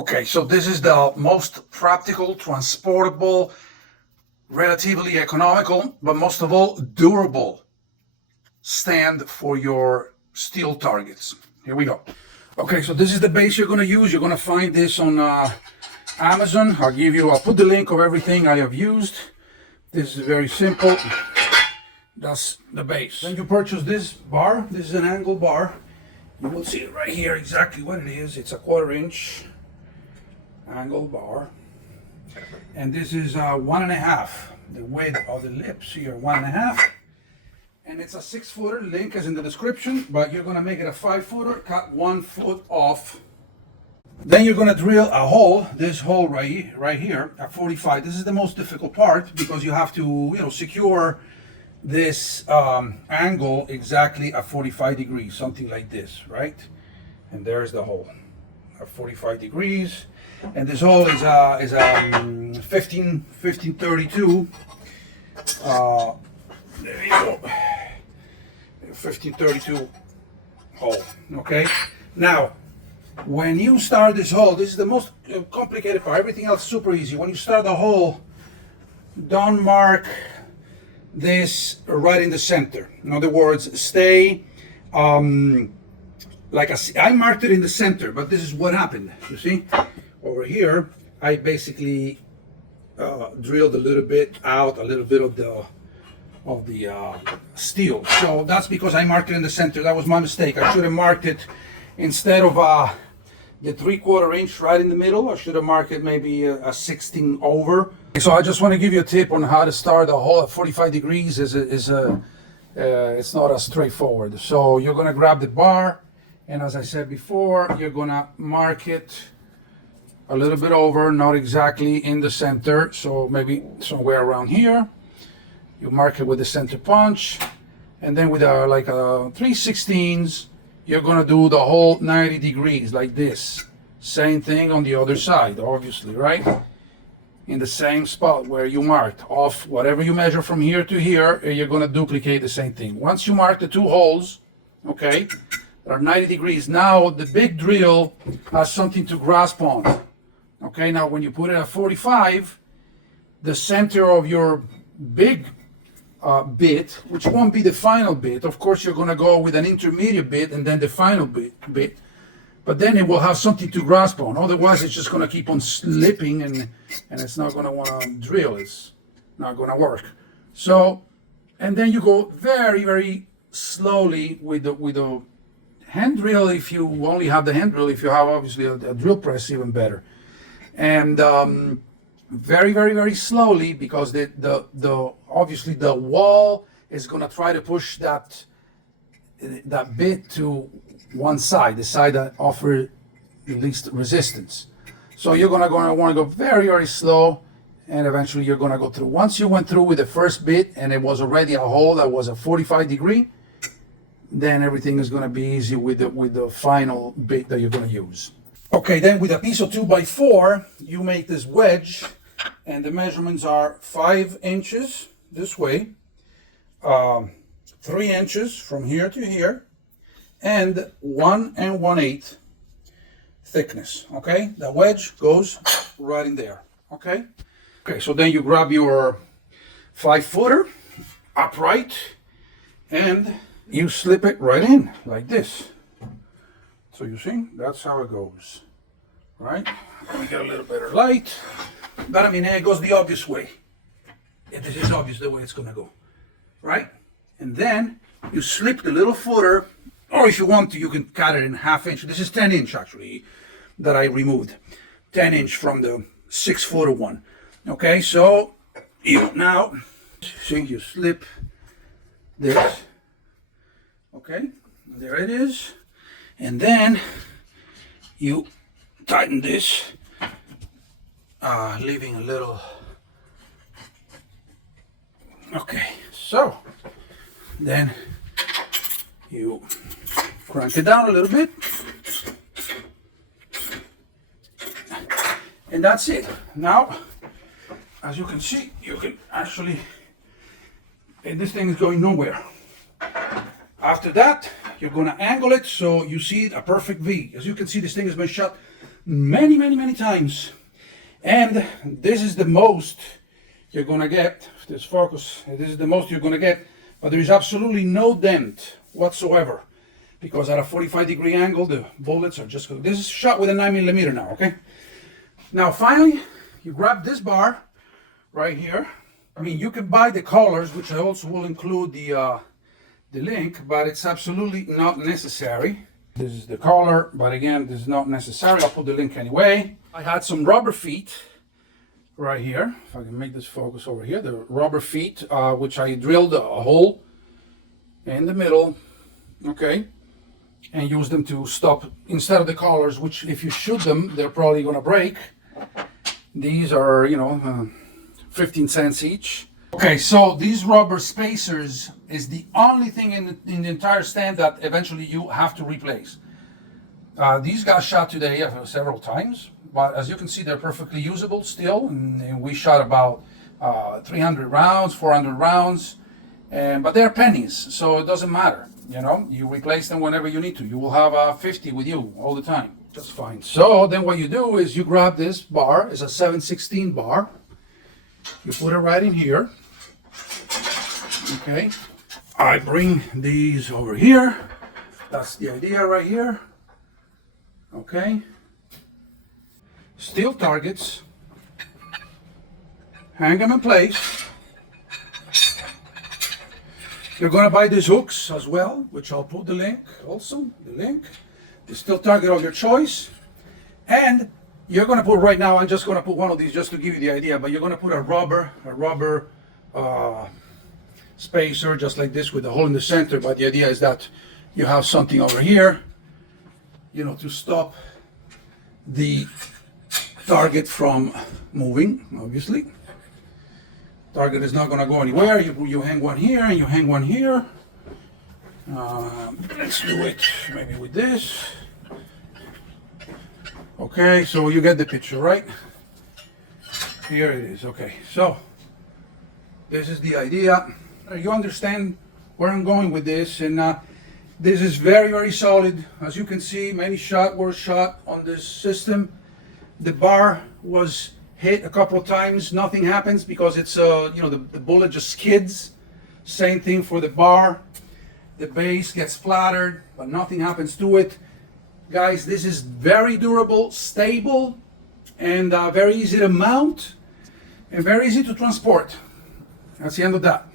Okay, so this is the most practical, transportable, relatively economical, but most of all, durable stand for your steel targets. Here we go. Okay, so this is the base you're going to use. You're going to find this on Amazon. I'll put the link of everything I have used. This is very simple. That's the base. Then you purchase this bar. This is an angle bar. You will see it right here exactly what it is. It's a 1/4 inch angle bar. And this is 1.5. The width of the lips here, 1.5. And it's a 6-footer. Link is in the description, but you're gonna make it a 5-footer, cut 1 foot off. Then you're gonna drill a hole, this hole right here at 45. This is the most difficult part because you have to, secure this angle exactly at 45 degrees, something like this, right? And there's the hole at 45 degrees. And this hole is a 1532. There you go. 1532 hole. Okay. Now, when you start this hole, this is the most complicated part. Everything else is super easy. When you start the hole, don't mark this right in the center. In other words, stay I marked it in the center, but this is what happened. You see, over here, I basically drilled a little bit out, a little bit of the steel. So that's because I marked it in the center. That was my mistake. I should have marked it instead of the 3/4 inch right in the middle. I should have marked it maybe a 16 over. So I just want to give you a tip on how to start a hole at 45 degrees. It's not as straightforward. So you're gonna grab the bar, and as I said before, you're gonna mark it a little bit over, not exactly in the center. So maybe somewhere around here. You mark it with the center punch, and then with a 3/16, you're gonna do the whole 90 degrees like this. Same thing on the other side, obviously, right? In the same spot where you marked off whatever you measure from here to here, you're gonna duplicate the same thing. Once you mark the 2 holes, okay, that are 90 degrees, now the big drill has something to grasp on. Okay, now when you put it at 45, the center of your big bit, which won't be the final bit. Of course, you're going to go with an intermediate bit and then the final bit, but then it will have something to grasp on. Otherwise, it's just going to keep on slipping and it's not going to want to drill. It's not going to work. So, and then you go very, very slowly with the hand drill. If you only have the hand drill, if you have obviously a drill press, even better. And very, very, very slowly, because obviously the wall is going to try to push that bit to one side, the side that offers the least resistance. So you're going to want to go very, very slow, and eventually you're going to go through. Once you went through with the first bit and it was already a hole that was a 45 degree, then everything is going to be easy with the final bit that you're going to use. Okay, then with a piece of 2x4, you make this wedge, and the measurements are 5 inches this way, 3 inches from here to here, and 1 1/8 thickness. Okay, the wedge goes right in there. Okay, so then you grab your 5-footer upright, and you slip it right in like this. So you see, that's how it goes, right? Let me get a little better light. But I mean, it goes the obvious way. This is obvious the way it's gonna go, right? And then you slip the little footer, or if you want to, you can cut it in 1/2 inch. This is 10 inch actually that I removed, 10 inch from the 6-footer one. Okay, so you now see, you slip this. Okay, there it is. And then you tighten this, leaving a little. Okay, so then you crank it down a little bit, and that's it. Now, as you can see, you can actually, and this thing is going nowhere. After that, you're going to angle it so you see a perfect V. As you can see, this thing has been shot many times. And this is the most you're gonna get. This focus, this is the most you're gonna get, but there is absolutely no dent whatsoever, because at a 45-degree angle, the bullets are just good. This is shot with a 9mm now, okay? Now finally, you grab this bar right here. I mean, you can buy the colors, which I also will include the link, but it's absolutely not necessary. This is the color, but again, this is not necessary. I'll put the link anyway. I had some rubber feet right here. If I can make this focus over here, the rubber feet, which I drilled a hole in the middle, okay, and use them to stop, instead of the collars, which if you shoot them, they're probably gonna break. These are, you know, 15 cents each. Okay, so these rubber spacers is the only thing in the entire stand that eventually you have to replace. These got shot today several times, but as you can see, they're perfectly usable still. And we shot about 300 rounds, 400 rounds, but they're pennies, so it doesn't matter. You know, you replace them whenever you need to. You will have 50 with you all the time. Just fine. So then what you do is you grab this bar. It's a 7/16 bar. You put it right in here. Okay. I bring these over here. That's the idea right here. Okay. Steel targets. Hang them in place. You're going to buy these hooks as well, which I'll put the link also. The link. The steel target of your choice. And you're going to put right now, I'm just going to put one of these just to give you the idea, but you're going to put a rubber spacer just like this with a hole in the center. But the idea is that you have something over here, you know, to stop the target from moving, obviously. Target is not going to go anywhere. You hang one here and you hang one here. Let's do it maybe with this. Okay, so you get the picture, right? Here it is. Okay, so this is the idea. You understand where I'm going with this, and this is very solid. As you can see, many shots were shot on this system. The bar was hit a couple of times. Nothing happens because it's you know, the bullet just skids. Same thing for the bar. The base gets splattered, but nothing happens to it. Guys, this is very durable, stable, and very easy to mount and very easy to transport. That's the end of that.